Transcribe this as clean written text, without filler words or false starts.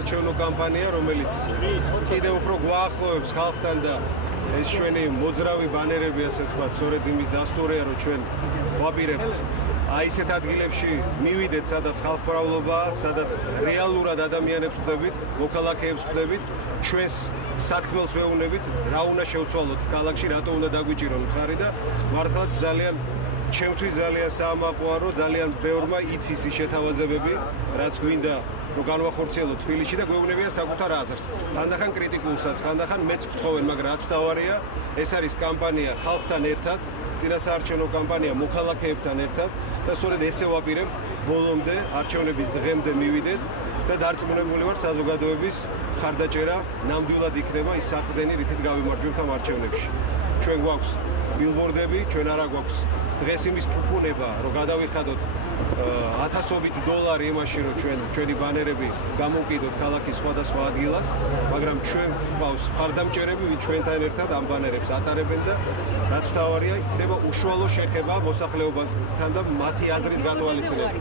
საარჩევნო კამპანია, რომელიც კიდევ უფრო გვაახლოვებს ხალხთან და ეს ჩვენი მოძრავი ბანერები, ასე ვთქვათ, სწორედ იმის დასტურია, რომ ჩვენ ვაპირებთ აი ესეთ ადგილებში მივიდეთ, სადაც ხალხმრავლობაა, სადაც რეალურად ადამიანებს ხვდებით, მოქალაქეებს ხვდებით, ჩვენს სათქმელს ვეუბნებით, რა უნდა შევცვალოთ ქალაქში, რატო უნდა დაგვიჭირონ მხარი და მართლაც ძალიან ჩემთვის ძალიან საამაყოა, რომ ძალიან ბევრმა იცის ის შეთავაზებები, რაც გვინდა რომ განვახორციელოთ თბილისში და გვეუბნებიან საკუთარ აზრს. ხანდახან კრიტიკულსაც, ხანდახან მეც ვთხოვენ, მაგრამ რაც თავარია, ეს არის კამპანია ხალხთან ერთად, წინასაარჩევნო კამპანია მოქალაქეებთან ერთად და სწორედ ესე ვაპირებთ ბოლომდე არჩევნების დღემდე მივიდეთ და დარწმუნებული ვარ საზოგადოების ხარდაჭერა ნამდვილად იქნება ის საყრდენი, რითიც გავიმარჯვებთ ამ არჩევნებში. ჩვენ გვაქვს ბილბორდები, ჩვენ არა გვაქვს დღეს იმის ფუფუნება, რომ გადავიხადოთ $1000 იმაში, რომ ჩვენი ბანერები გამოვკიდოთ ქალაქის სხვადასხვა ადგილას, მაგრამ ჩვენ გვყავს მხარდამჭერები, ვინც ჩვენთან ერთად ამ ბანერებს ატარებენ და რაც მთავარია, იქნება უშუალო შეხება მოსახლეობასთან და მათი აზრის გათვალისწინება.